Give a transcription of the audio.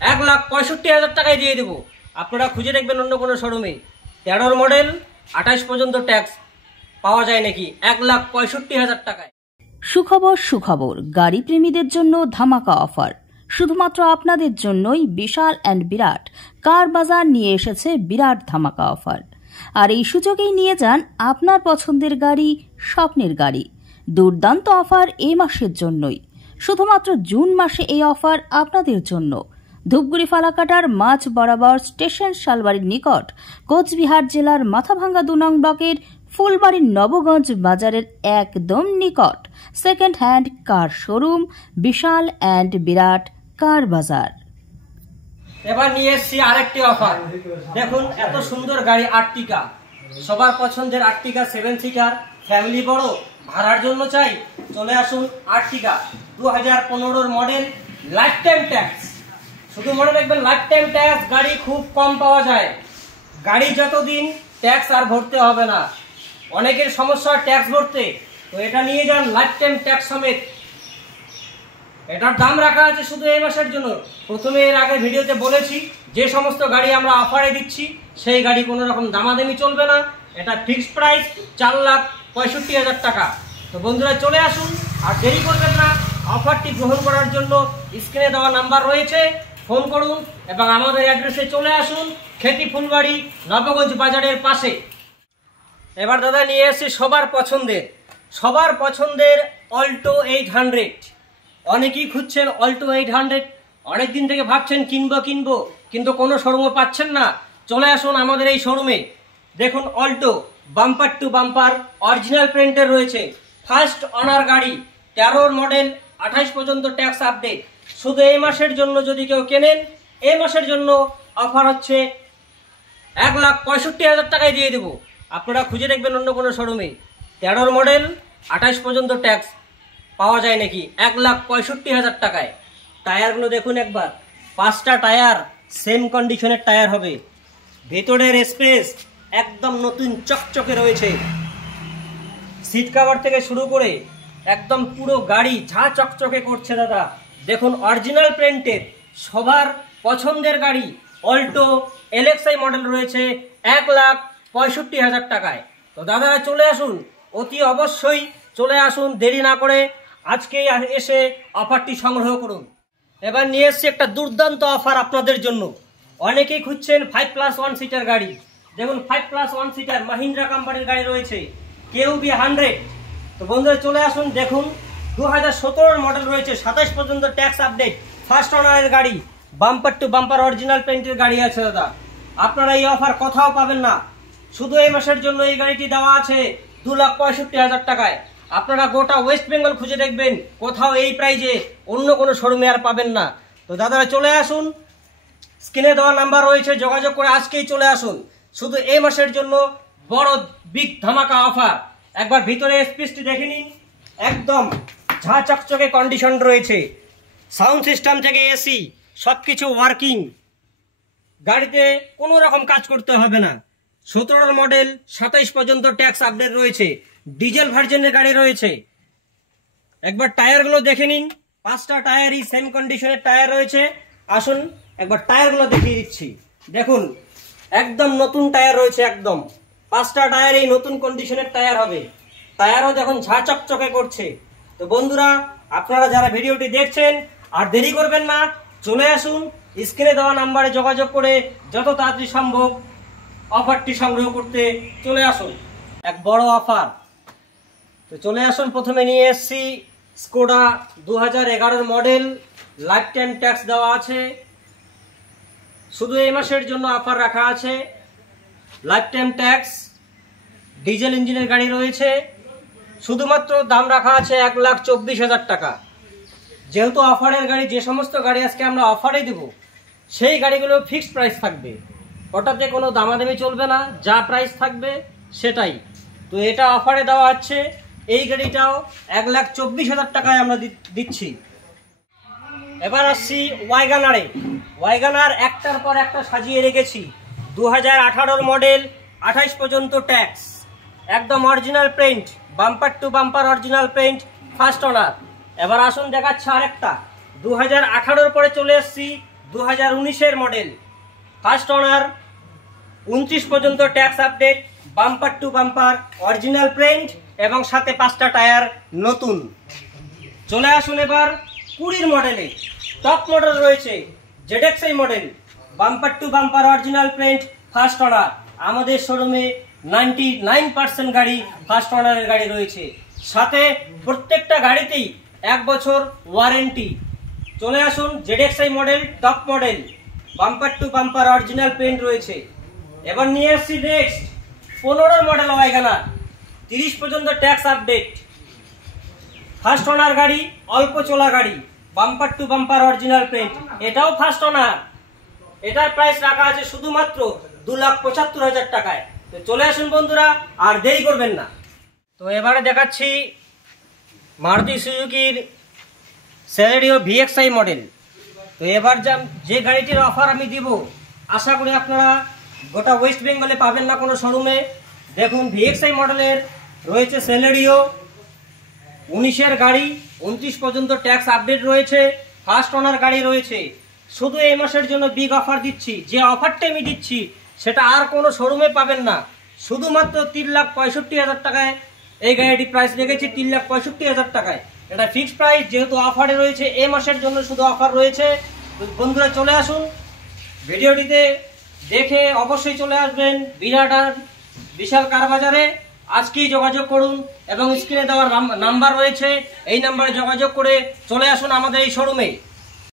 1,65,000 টাকায় দিয়ে দেবো। আপনারা খুঁজে দেখবেন অন্য কোনো শোরুমে 13 মডেল 28 পর্যন্ত ট্যাক্স পাওয়া যায় নাকি 1,65,000 টাকায়। সুখবর সুখবর, গাড়ি প্রেমীদের জন্য ধামাকা অফার। শুধুমাত্র আপনাদের জন্যই বিশাল অ্যান্ড বিরাট কার বাজার নিয়ে এসেছে বিরাট ধামাকা অফার। আর এই সুযোগেই নিয়ে যান আপনার পছন্দের গাড়ি, স্বপ্নের গাড়ি। দুর্দান্ত অফার এই মাসের জন্যই, শুধুমাত্র জুন মাসে এই অফার আপনাদের জন্য। ধূপগুড়ি ফালাকাটার মাঝ বরাবর স্টেশন শালবাড়ির নিকট, কোচবিহার জেলার মাথাভাঙ্গা 2 নং ব্লকের ফুলবাড়ির নবগঞ্জ বাজারের একদম নিকট সেকেন্ড হ্যান্ড কার শোরুম বিশাল অ্যান্ড বিরাট কার বাজার। এবার নিয়ে এসেছি আরেকটি অফার। দেখুন এত সুন্দর গাড়ি আর্টিকা, সবার পছন্দের আর্টিকা 7 সিটার, ফ্যামিলি বড়, ভাড়ার জন্য চাই, চলে আসুন আর্টিকা 2015 মডেল, লাইফ টাইম ট্যাক্স। শুধু মনে রাখবেন লাইফ টাইম ট্যাক্স গাড়ি খুব কম পাওয়া যায়। গাড়ি যতদিন ট্যাক্স আর ভরতে হবে না। অনেকের সমস্যা ট্যাক্স ভরতে, তো এটা নিয়ে যান লাইফ টাইম ট্যাক্স সমেত। এটার দাম রাখা আছে শুধু এই মাসের জন্য। প্রথমে এর আগে ভিডিওতে বলেছি যে সমস্ত গাড়ি আমরা অফারে দিচ্ছি সেই গাড়ি কোনো রকম দামাদামি চলবে না। এটা ফিক্সড প্রাইস 4,65,000 টাকা। তো বন্ধুরা চলে আসুন, আর দেরি করবেন না। অফারটি গ্রহণ করার জন্য স্ক্রিনে দেওয়া নাম্বার রয়েছে, ফোন করুন এবং আমাদের অ্যাড্রেসে চলে আসুন, খেতি ফুলবাড়ি নবগঞ্জ বাজারের পাশে। এবার দাদা নিয়ে এসেছি সবার পছন্দের অল্টো 800। অনেকেই খুঁজছেন অল্টো 800, অনেকদিন থেকে ভাবছেন কিনবো কিন্তু কোনো শোরুমে পাচ্ছেন না। চলে আসুন আমাদের এই শোরুমে। দেখুন Alto bumper to bumper original প্রিন্টের রয়েছে, ফার্স্ট অনার গাড়ি, 13 মডেল, 28 পর্যন্ত ট্যাক্স আপডেট। শুধু এই মাসের জন্য যদি কেউ কেনেন, এই মাসের জন্য অফার হচ্ছে 1,65,000 টাকায় দিয়ে দেবো। আপনারা খুঁজে দেখবেন অন্য কোনো শোরুমে 13 মডেল 28 পর্যন্ত ট্যাক্স পাওয়া যায় নাকি 1,65,000 টাকায়। টায়ারগুলো দেখুন একবার, 5টা টায়ার সেম কন্ডিশনের টায়ার হবে। ভেতরের স্পেস একদম নতুন চকচকে রয়েছে। সিট কভার থেকে শুরু করে একদম পুরো গাড়ি ঝা চকচকে করছে দাদা। দেখুন অরিজিনাল প্রিন্টের সবার পছন্দের গাড়ি অল্টো LXi মডেল রয়েছে 1,65,000 টাকায়। তো দাদারা চলে আসুন, অতি অবশ্যই চলে আসুন, দেরি না করে আজকেই এসে অফারটি সংগ্রহ করুন। এবার নিয়ে এসেছি একটা দুর্দান্ত অফার আপনাদের জন্য। অনেকেই খুঁজছেন 5+1 সিটার গাড়ি। দেখুন 5+1 সিটার মাহিন্দ্রা কোম্পানির গাড়ি রয়েছে, KUB 100। তো বন্ধুরা চলে আসুন, দেখুন 2017 মডেল রয়েছে, 27 পর্যন্ত ট্যাক্স আপডেট, ফার্স্ট ওনারের গাড়ি, বাম্পার টু বাম্পার অরিজিনাল পেইন্টের গাড়ি আছে দাদা। আপনারা এই অফার কোথাও পাবেন না, শুধু এই মাসের জন্য এই গাড়িটি দেওয়া আছে 2,65,000 টাকায়। আপনারা গোটা ওয়েস্ট বেঙ্গল খুঁজে দেখবেন, কোথাও এই প্রাইজে অন্য কোনো শোরুমে আর পাবেন না। তো দাদারা চলে আসুন, স্ক্রিনে দেওয়া নাম্বার রয়েছে, যোগাযোগ করে আজকেই চলে আসুন। শুধু এই মাসের জন্য বড় বিগ ধামাকা অফার। একবার ভিতরে স্পেসটি দেখে নিন, একদম ঝা চকচকে কন্ডিশন রয়েছে। সাউন্ড সিস্টেম থেকে এসি সবকিছু ওয়ার্কিং, গাড়িতে কোনো রকম কাজ করতে হবে না। 17 মডেল, 27 পর্যন্ত ট্যাক্স আপডেট রয়েছে, ডিজেল ভার্জনের গাড়ি রয়েছে। একবার টায়ারগুলো দেখে নিন, 5টা টায়ারই সেম কন্ডিশনের টায়ার রয়েছে। আসুন একবার টায়ারগুলো দেখিয়ে দিচ্ছি। দেখুন একদম নতুন টায়ার রয়েছে, একদম 5টা টায়ারই নতুন কন্ডিশনের টায়ার হবে। টায়ারও দেখুন ঝা চকচকে করছে। তো বন্ধুরা আপনারা যারা ভিডিওটি দেখছেন আর দেরি করবেন না, চলে আসুন, স্ক্রিনে দেওয়া নাম্বারে যোগাযোগ করে যত তাড়াতাড়ি সম্ভব অফারটি সংগ্রহ করতে চলে আসুন। এক বড় অফার। তো চলে আসুন, প্রথমে নিয়ে এসেছি Skoda 2011 model, life time tax দেওয়া আছে। শুধু এই মাসের জন্য অফার রাখা আছে, লাইফ টাইম ট্যাক্স, ডিজেল ইঞ্জিনের গাড়ি রয়েছে। শুধুমাত্র দাম রাখা আছে 1,24,000 টাকা। যেহেতু অফারের গাড়ি, যে সমস্ত গাড়ি আজকে আমরা অফারে দেব সেই গাড়িগুলো ফিক্সড প্রাইস থাকবে, ওটাতে কোনো দামাদামি চলবে না, যা প্রাইস থাকবে সেটাই। তো এটা অফারে দেওয়া হচ্ছে, এই গাড়িটাও 1,24,000 টাকায় আমরা দিচ্ছি। এবার আসছি ওয়াইগানারে। ওয়াইগানার একটার পর একটা সাজিয়ে রেখেছি। 2018 মডেল, 28 পর্যন্ত ট্যাক্স, একদম original paint, bumper to bumper original paint, first owner. এবার আসুন দেখাচ্ছে আরেকটা, 2018 পরে চলে এসেছি 2019-এর মডেল, ফার্স্ট ওনার, 29 পর্যন্ত tax update, bumper to bumper, original print এবং সাথে 5টা টায়ার নতুন। চলে আসুন এবার 20 মডেলে, টপ মডেল রয়েছে ZXi model, bumper to bumper, original print, first owner. আমাদের শোরুমে 99% গাড়ি ফার্স্ট ওনারের গাড়ি রয়েছে, সাথে প্রত্যেকটা গাড়িতেই 1 বছর ওয়ারেন্টি। চলে আসুন ZXi model, top model, bumper to bumper, original print রয়েছে। এবার নিয়ে আসছি নেক্সট 15 মডেল ওয়াগনার, 30 পর্যন্ত ট্যাক্স আপডেট, ফার্স্ট ওনার গাড়ি, অল্প চলা গাড়ি, bumper to bumper, original print, এটাও ফার্স্ট ওনার। এটার প্রাইস রাখা আছে শুধুমাত্র 2,75,000 টাকায়। তো চলে আসুন বন্ধুরা, আর দেরি করবেন না। তো এবারে দেখাচ্ছি মারুতি সুজুকির সেলেরিও VXi মডেল। তো এবার যে গাড়িটির অফার আমি দিব, আশা করি আপনারা গোটা ওয়েস্ট বেঙ্গলে পাবেন না কোনো শোরুমে। দেখুন, VXi মডেলের রয়েছে সেলেরিও, 19-এর গাড়ি, 29 পর্যন্ত ট্যাক্স আপডেট রয়েছে, ফার্স্ট ওনার গাড়ি রয়েছে। শুধু এই মাসের জন্য বিগ অফার দিচ্ছি, যে অফারটা আমি দিচ্ছি সেটা আর কোনো শোরুমে পাবেন না। শুধুমাত্র 3,65,000 টাকায় এই গাড়িটি প্রাইস রেখেছি, 3,65,000 টাকায়। এটা ফিক্সড প্রাইস, যেহেতু অফারে রয়েছে, এই মাসের জন্য শুধু অফার রয়েছে। বন্ধুরা চলে আসুন, ভিডিওটিতে দেখে অবশ্যই চলে আসবেন বিরাট আর বিশাল কার বাজারে। আজকেই যোগাযোগ করুন এবং স্ক্রিনে দেওয়ার নাম্বার রয়েছে, এই নাম্বারে যোগাযোগ করে চলে আসুন আমাদের এই শোরুমে।